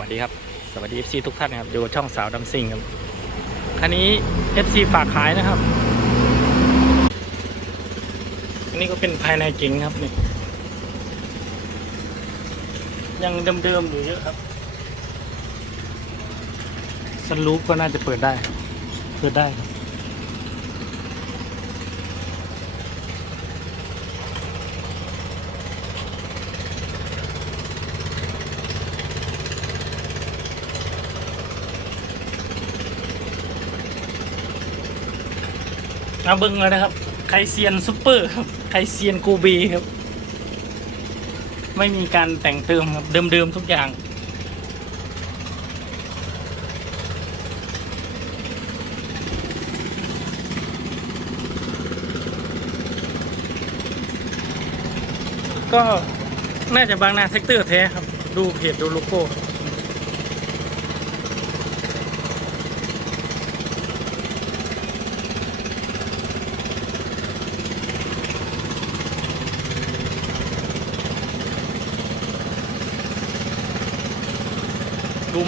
วัสดีครับ สวัสดี FC ทุกท่านนะครับ อยู่กับช่องสาวดำซิงครับ คันนี้ FC ฝากขายนะครับ อันนี้ก็เป็นภายในเก๋งครับนี่ ยังเดิมๆอยู่เยอะครับสลูปก็น่าจะเปิดได้ เปิดได้ครับ เอาเบิ้งเลยนะครับ ไคเซียนซุปเปอร์ครับ ไคเซียนกูบีครับ ไม่มีการแต่งเติมครับเดิมๆทุกอย่างก็น่าจะบางนาเซกเตอร์แท้ครับ ดูเพจดูโลโก้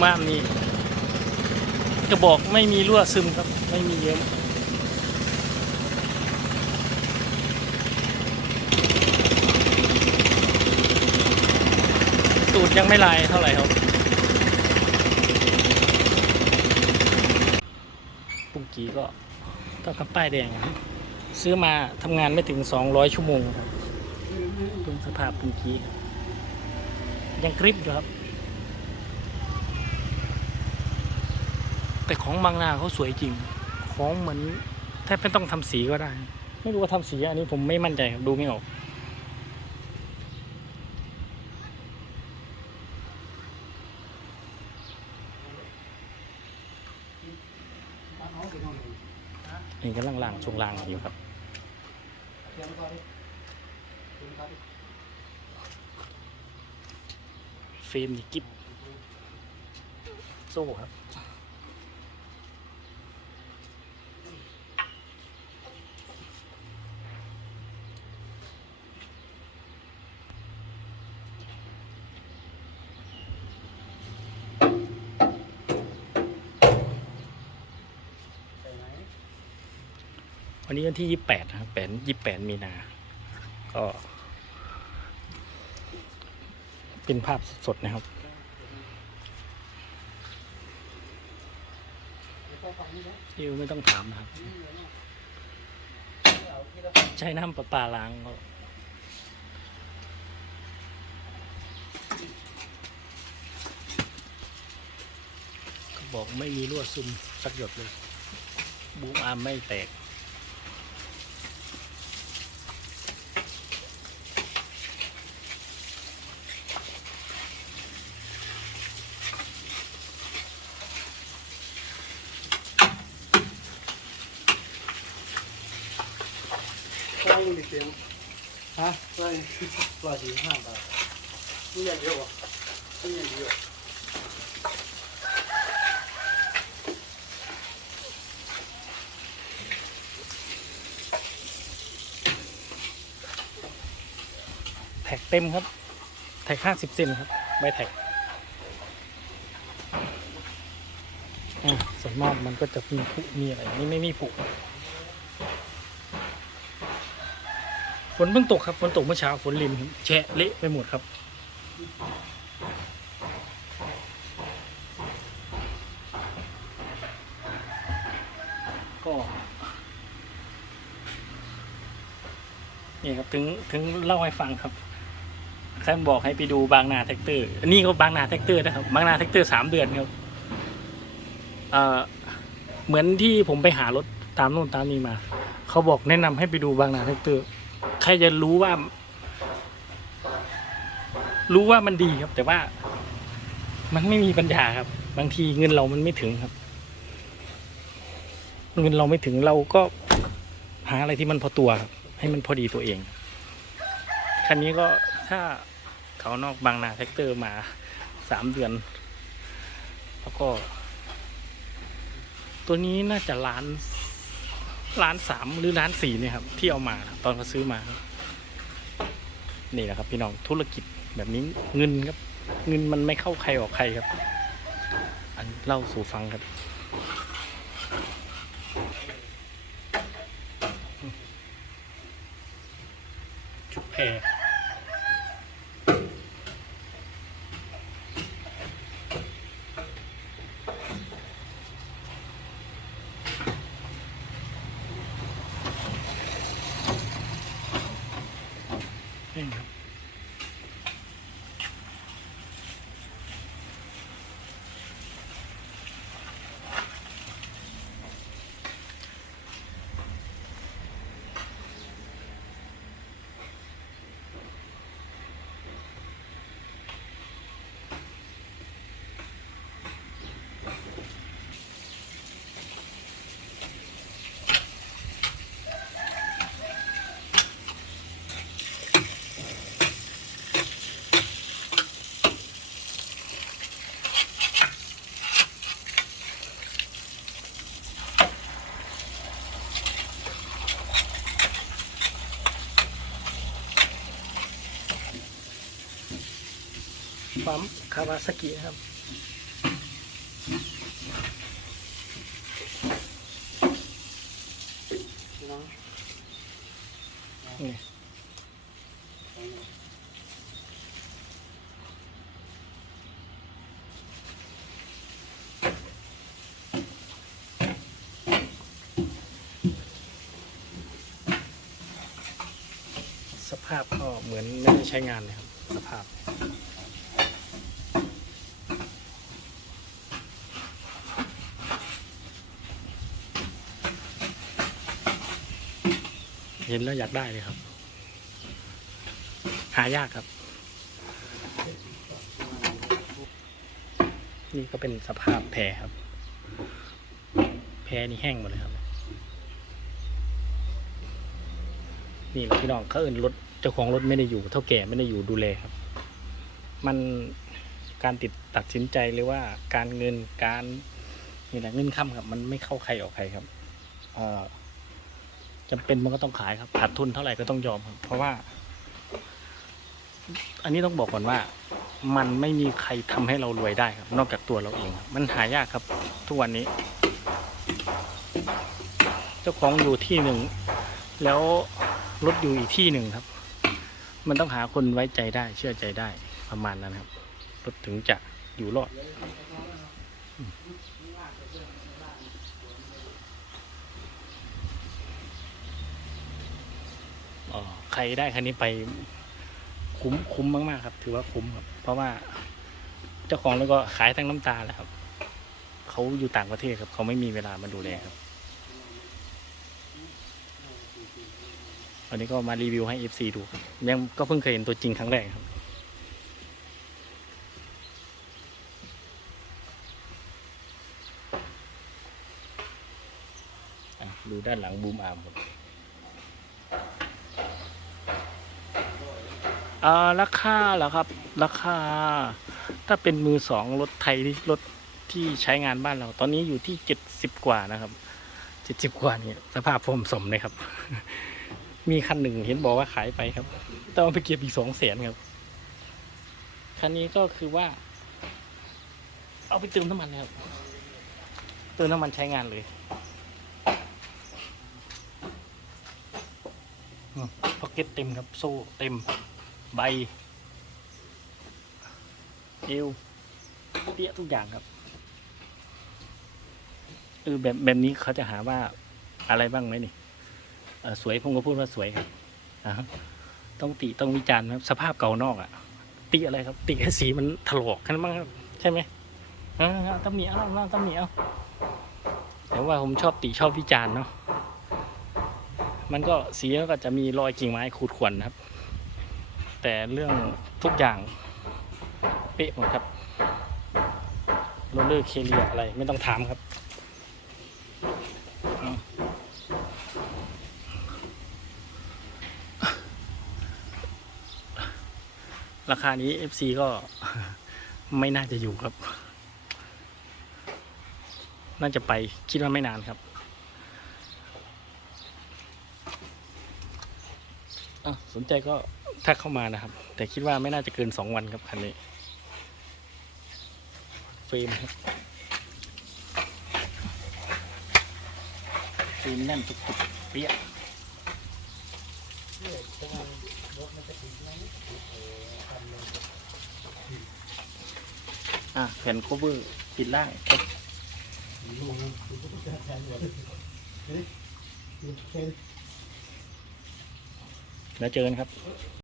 ม่ามนี่กระบอกไม่มีรั่วซึมครับ ไม่มีเยิ้มตูดยังไม่ลายเท่าไหร่ครับปุ่งกีก็ก็กับป้ายแดงครับซื้อมาทำงานไม่ถึง 200 ชั่วโมงครับดูสภาพปุ่งกียังกริบอยู่ครับ แต่ของบางนาเขาสวยจริง ของเหมือนแทบไม่ต้องทำสีก็ได้ ไม่รู้ว่าทำสีอันนี้ผมไม่มั่นใจครับดูไม่ออก นี่กำลังล่างช่วงล่างอยู่ครับเฟรมนี่กิ๊บโซ่ครับ วันนี้วันที่ยี่แปดนะครับแปดยี่แปดมีนา ก็ เป็นภาพสดๆนะครับอิวไม่ต้องถามนะครับ ใช้น้ำประปาล้างก็บอกไม่มีรั่วซึมสักหยดเลย บูมอาร์มไม่แตก สียงฮะร้อยร้อยสี่สิบห้าบาทนี่อย่างเดียวอะนี่อย่างเดียวแท็กเต็มครับ แท็กห้าสิบเซนครับ ใบแท็กอะส่วนมากมันก็จะมีผุมีอะไร นี่ไม่มีผุ ฝนเพิ่งตกครับฝนตกเมื่อเช้าฝนริมแฉะเละไปหมดครับ ก็นี่ครับถึงถึงเล่าให้ฟังครับท่านบอกให้ไปดูบางนาแท็กเตอร์อันนี้ก็บางนาแท็กเตอร์นะครับ บางนาแท็กเตอร์สามเดือนครับเอ่อเหมือนที่ผมไปหารถตามโน่นตามนี้มา เขาบอกแนะนำให้ไปดูบางนาแท็กเตอร์ ครจะรู้ว่า รู้ว่ามันดีครับ แต่ว่า มันไม่มีปัญญาครับ บางทีเงินเรามันไม่ถึงครับ เงินเราไม่ถึงเราก็หาอะไรที่มันพอตัวครับให้มันพอดีตัวเอง คันนี้ก็ถ้าเขานอกบางนาแท็กเตอร์มาสามเดือน แล้วก็ ตัวนี้น่าจะล้าน ล้านสามหรือล้านสี่เนี่ยครับ ที่เอามาตอนเขาซื้อมาครับนี่แหละครับพี่น้องธุรกิจแบบนี้เงินครับ เงินมันไม่เข้าใครออกใครครับ อันเล่าสู่ฟังครับ ปั๊มคาวาซากินะครับ นี่สภาพก็เหมือนไม่ได้ใช้งานเลยครับ สภาพ เห็นแล้วอยากได้เลยครับ หายากครับ นี่ก็เป็นสภาพแพรครับ แพรนี่แห้งหมดเลยครับ นี่ละพี่น้องเขาเอินรถเจ้าของรถไม่ได้อยู่ เท่าแก่ไม่ได้อยู่ดูแลครับ มันการติดตัดสินใจหรือว่าการเงินการนี่แหละเงินค่ำครับ มันไม่เข้าใครออกใครครับ เอ่อ จำเป็นมันก็ต้องขายครับขาดทุนเท่าไหร่ก็ต้องยอมครับ เพราะว่า อันนี้ต้องบอกก่อนว่า มันไม่มีใครทำให้เรารวยได้ครับ นอกจากตัวเราเองมันหายากครับ ทุกวันนี้ เจ้าของอยู่ที่หนึ่ง แล้วรถอยู่อีกที่หนึ่งครับ มันต้องหาคนไว้ใจได้ เชื่อใจได้ประมาณนั้นครับรถถึงจะอยู่รอด อ๋อ ใครได้คันนี้ไปคุ้มคุ้มมากๆครับ ถือว่าคุ้มครับ เพราะว่าเจ้าของแล้วก็ขายทั้งน้ำตาแหล้วครับเขาอยู่ต่างประเทศครับ เขาไม่มีเวลามาดูแลครับวันนี้ก็มารีวิวให้ FC ดูยังก็เพิ่งเคยเห็นตัวจริงครั้งแรกครับ ดูด้านหลังบูมอาร์มครับ อ่าราคาเหรอครับ ราคา ถ้าเป็นมือสองรถไทยที่รถที่ใช้งานบ้านเรา ตอนนี้อยู่ที่เจ็ดสิบกว่านะครับเจ็ดสิบกว่านี่สภาพผมสมเลยครับ มีคันหนึ่งเห็นบอกว่าขายไปครับต้องเอาไปเก็บอีกสองแสนครับ คันนี้ก็คือว่า เอาไปเติมน้ำมันครับเติมน้ำมันใช้งานเลยพ็อกเก็ตเต็มครับ โซ่เต็ม ใบเอวเปี้ยทุกอย่างครับเออแบบแบบนี้เขาจะหาว่าอะไรบ้างไหมนี่สวยผมก็พูดว่าสวยครับต้องติต้องวิจารณ์ครับ สภาพเก่านอกอะติอะไรครับ ติแค่สีมันถลอกแค่นั้นมั้งครับ ใช่ไหมเออเอาตำหนิเอาเอาตำหนิเอาแต่ว่าผมชอบติชอบวิจารณ์เนาะมันก็สีก็จะมีรอยกิ่งไม้ขูดข่วนครับ แต่เรื่องทุกอย่างเป๊ะหมดครับโรลเลอร์เคเลียอะไรไม่ต้องถามครับราคานี้ FC ก็ไม่น่าจะอยู่ครับ น่าจะไปคิดว่าไม่นานครับอะสนใจก็ ถ้าเข้ามานะครับ แต่คิดว่าไม่น่าจะเกินสองวันครับคันนี้เฟรมครับเฟรมแน่นจุกตุกเปี้ยอะแผ่นโคเวอร์ปิดล่างครับแล้วเจอกันครับ